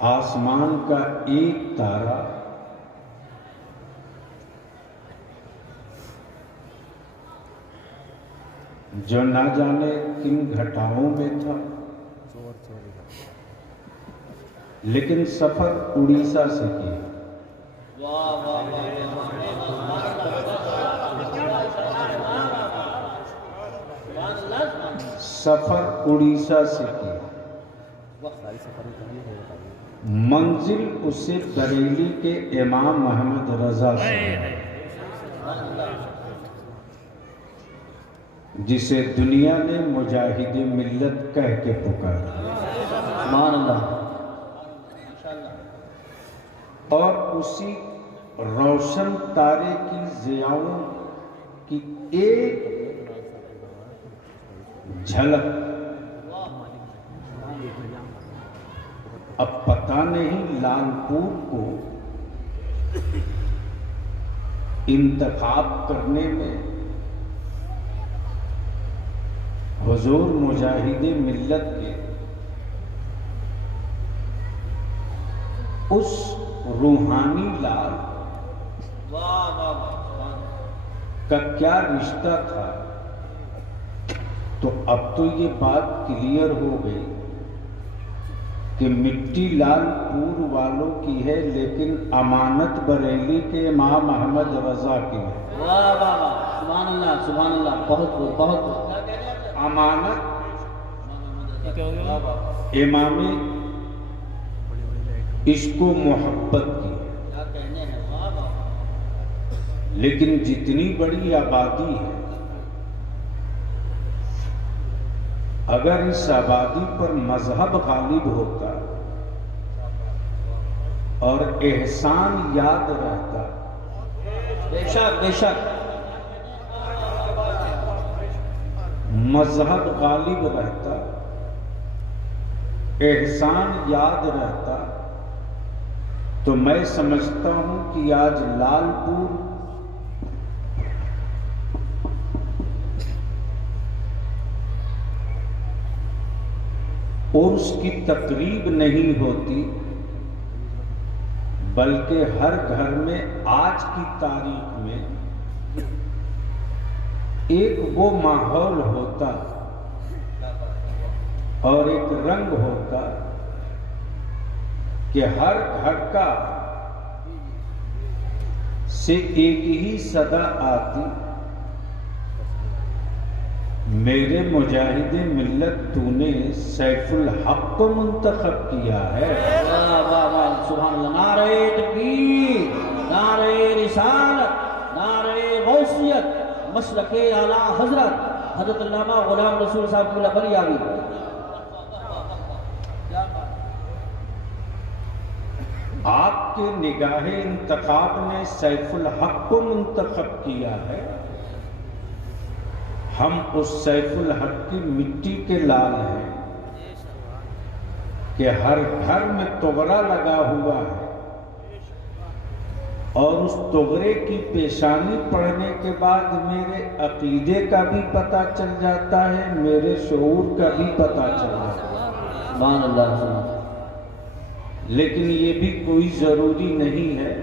آسمان کا ایک تارا جو نہ جانے کن گھٹاؤں میں تھا، لیکن سفر اڑیسہ سے کیا۔ سفر اڑیسہ سے کیا، منزل اسے بریلی کے امام محمد رضا سے، جسے دنیا نے مجاہد ملت کہہ کے پکارا، سبحان اللہ۔ اور اسی روشن تارے کی ضیاؤں کی ایک جھلک اب پتہ نہیں لال پور کو انتخاب کرنے میں حضور مجاہد ملت کے اس روحانی لال کا کیا رشتہ تھا، تو اب تو یہ بات کلیئر ہو گئی کہ مٹی لال پور والوں کی ہے، لیکن امانت بریلی کے امام محمد رضا کی ہے۔ واہ واہ واہ، سبحان اللہ سبحان اللہ، بہت بہت امانت امام عشق و محبت کی، لیکن جتنی بڑی آبادی ہے، اگر اس آبادی پر مذہب غالب ہوتا اور احسان یاد رہتا، بے شک بے شک، مذہب غالب رہتا، احسان یاد رہتا، تو میں سمجھتا ہوں کہ آج لال پور عرس کی تقریب نہیں ہوتی، بلکہ ہر گھر میں آج کی تاریخ میں ایک وہ ماحول ہوتا اور ایک رنگ ہوتا کہ ہر گھر کا سے ایک ہی صدا آتی، میرے مجاہد ملت تو نے سیف الحق کو منتخب کیا ہے۔ واہ واہ واہ، سبحان اللہ، نعرہ تکبیر، نعرہ رسالت، نعرہ غوثیت، مسلک اعلیٰ حضرت حضرت علامہ غلام رسول صاحب کی بریاوی۔ آپ کے نگاہ انتخاب نے سیف الحق کو منتخب کیا ہے، ہم اس سیف الحق کی مٹی کے لال ہیں کہ ہر گھر میں تغرا لگا ہوا ہے، اور اس تغرے کی پیشانی پڑھنے کے بعد میرے عقیدے کا بھی پتہ چل جاتا ہے، میرے شعور کا بھی پتہ چل جاتا ہے۔ سبحان اللہ سبحان اللہ۔ لیکن یہ بھی کوئی ضروری نہیں ہے،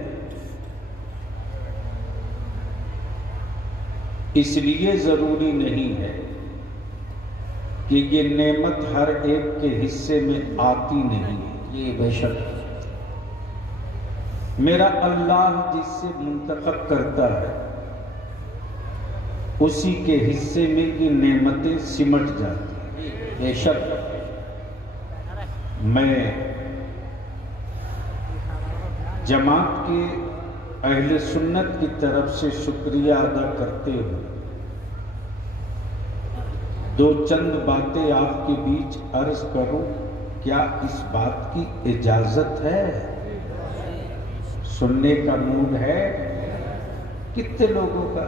اس لیے ضروری نہیں ہے کہ یہ نعمت ہر ایک کے حصے میں آتی نہیں ہے۔ جی بے شک، میرا اللہ جس سے منتخب کرتا ہے اسی کے حصے میں یہ نعمتیں سمٹ جاتی ہیں۔ بے شک، میں جماعت کے اہل سنت کی طرف سے شکریہ ادا کرتے ہوئے دو چند باتیں آپ کے بیچ عرض کروں، کیا اس بات کی اجازت ہے؟ سننے کا موڈ ہے؟ کتنے لوگوں کا؟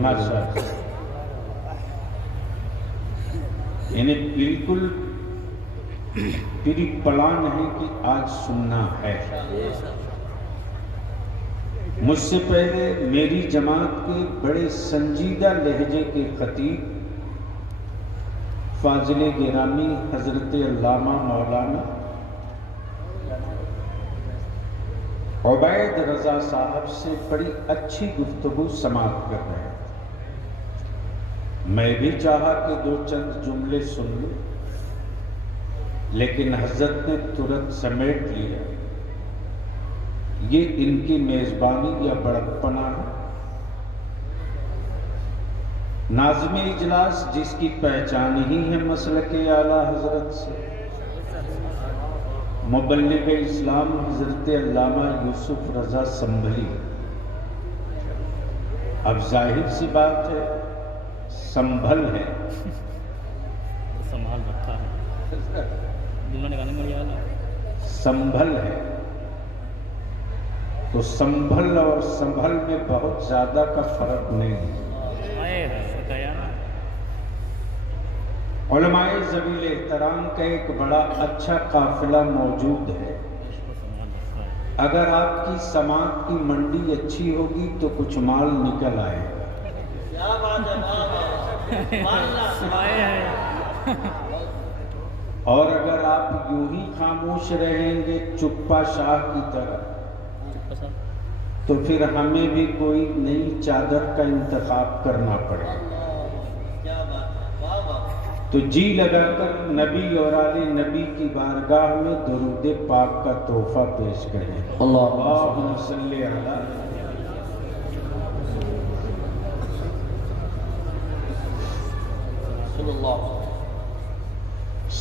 ماشاءاللہ، یعنی بالکل پری پلان ہے کہ آج سننا ہے۔ مجھ سے پہلے میری جماعت کے بڑے سنجیدہ لہجے کے خطیب فاضل گرامی حضرت علامہ مولانا عبید رضا صاحب سے بڑی اچھی گفتگو سماعت کر رہے تھے۔ میں بھی چاہا کہ دو چند جملے سن لوں، لیکن حضرت نے ترنت سمیٹ لیا۔ یہ ان کی میزبانی یا بڑکپنا ہے۔ ناظم اجلاس جس کی پہچان ہی ہے مسلک اعلیٰ حضرت سے، مبلغ اسلام حضرت علامہ یوسف رضا سنبھلی۔ اب ظاہر سی بات ہے، سنبھل ہے، سنبھال رکھا ہے، دلہن نے گانے میں لیا تھا، سنبھل ہے، تو سنبھل اور سنبھل میں بہت زیادہ کا فرق نہیں ہے۔ علماء ذویل احترام کا ایک بڑا اچھا قافلہ موجود ہے۔ اگر آپ کی سماعت کی منڈی اچھی ہوگی تو کچھ مال نکل آئے گا، اور اگر آپ یوں ہی خاموش رہیں گے چپا شاہ کی طرح تو پھر ہمیں بھی کوئی نئی چادر کا انتخاب کرنا پڑے گا۔ تو جی لگا کر نبی اور آل نبی کی بارگاہ میں درود پاک کا تحفہ پیش کریں۔ اللہم صلی علی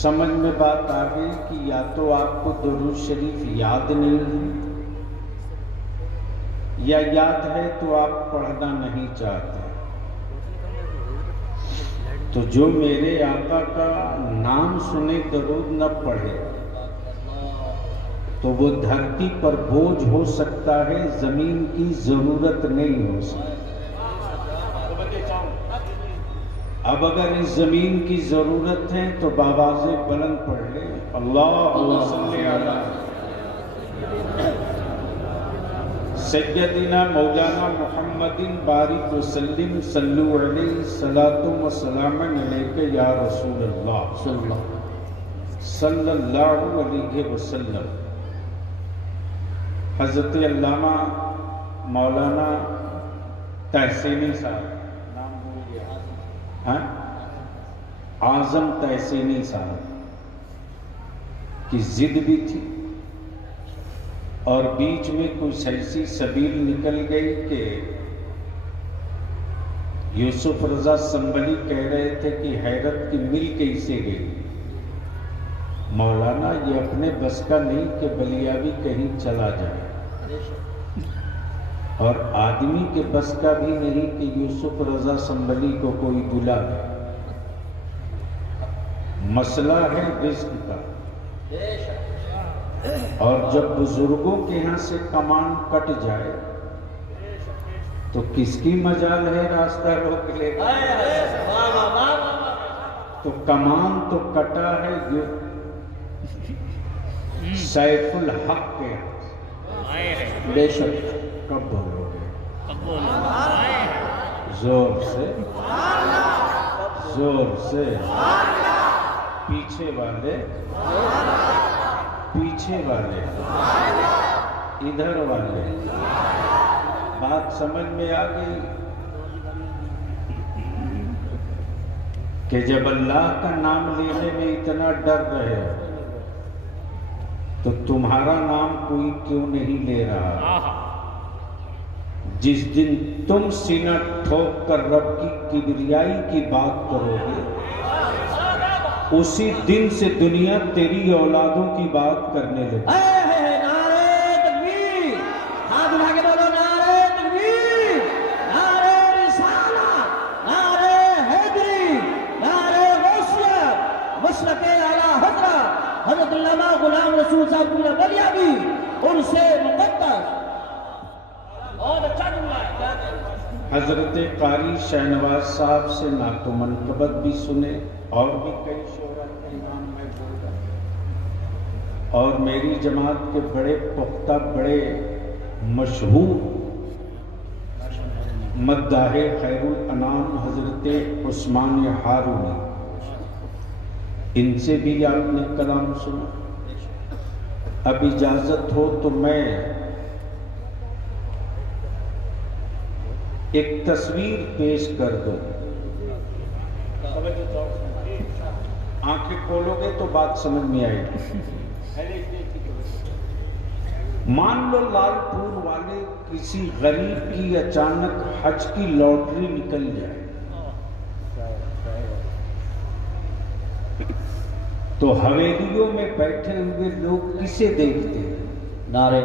سمجھ میں بات آ گئی کہ یا تو آپ کو درود شریف یاد نہیں ہے، یا یاد ہے تو آپ پڑھنا نہیں چاہتے۔ تو جو میرے آقا کا نام سنے درود نہ پڑھے تو وہ دھرتی پر بوجھ ہو سکتا ہے، زمین کی ضرورت نہیں ہو سکتی۔ اب اگر اس زمین کی ضرورت ہے تو بآواز بلند پڑھ لے، اللہم صلی علی سیدنا مولانا محمد بارک وسلم صلو علیہ صلاۃ و سلام علیک یا رسول اللہ صلی اللہ علیہ وسلم۔ حضرت علامہ مولانا تحسینی صاحب، نام بھول گیا، اعظم تحسینی صاحب کی ضد بھی تھی، اور بیچ میں کچھ ایسی سبیل نکل گئی کہ یوسف رضا سنبھلی کہہ رہے تھے کہ حیرت کی مل کیسے گئی۔ مولانا یہ اپنے بس کا نہیں کہ بلیاوی کہیں چلا جائے، اور آدمی کے بس کا بھی نہیں کہ یوسف رضا سنبھلی کو کوئی بلا دے۔ مسئلہ ہے رزق کا، اور جب بزرگوں کے ہاں سے کمان کٹ جائے تو کس کی مجال ہے راستہ روک لے گا؟ تو کمان تو کٹا ہے سیف الحق کے ہاتھ، بے شک۔ کب بولو گے؟ زور سے، زور سے، پیچھے والے، پیچھے والے، ادھر والے، بات سمجھ میں آ گئی کہ جب اللہ کا نام لینے میں اتنا ڈر رہے تو تمہارا نام کوئی کیوں نہیں لے رہا؟ جس دن تم سینہ ٹھوک کر رب کی کبریائی کی بات کرو گے، اسی دن سے دنیا تیری اولادوں کی بات کرنے لگی۔ نعرہ تکبیر، ہاتھ اٹھا کے بولو نعرہ تکبیر، نعرہ رسالت، نعرہ حیدری، نعرہ غوثیت، مسلک اعلیٰ حضرت علامہ غلام رسول صاحب کی بلیابی، ان سے مقدس۔ بہت اچھا جملہ ہے۔ حضرت قاری شہنواز صاحب سے نعت و منقبت بھی سنے، اور بھی کئی شعراء کے نام میں بول رہا، اور میری جماعت کے بڑے پختہ، بڑے مشہور مداح خیر الانام حضرت عثمان ہارونی ان سے بھی آپ نے کلام سنا. اب اجازت ہو تو میں ایک تصویر پیش کر دوں. آنکھیں کھولو گے تو بات سمجھ میں آئے گی. مان لو لال پور والے کسی غریب کی اچانک حج کی لاٹری نکل جائے تو حویلیوں میں بیٹھے ہوئے لوگ کسے دیکھتے ہیں؟ نعرے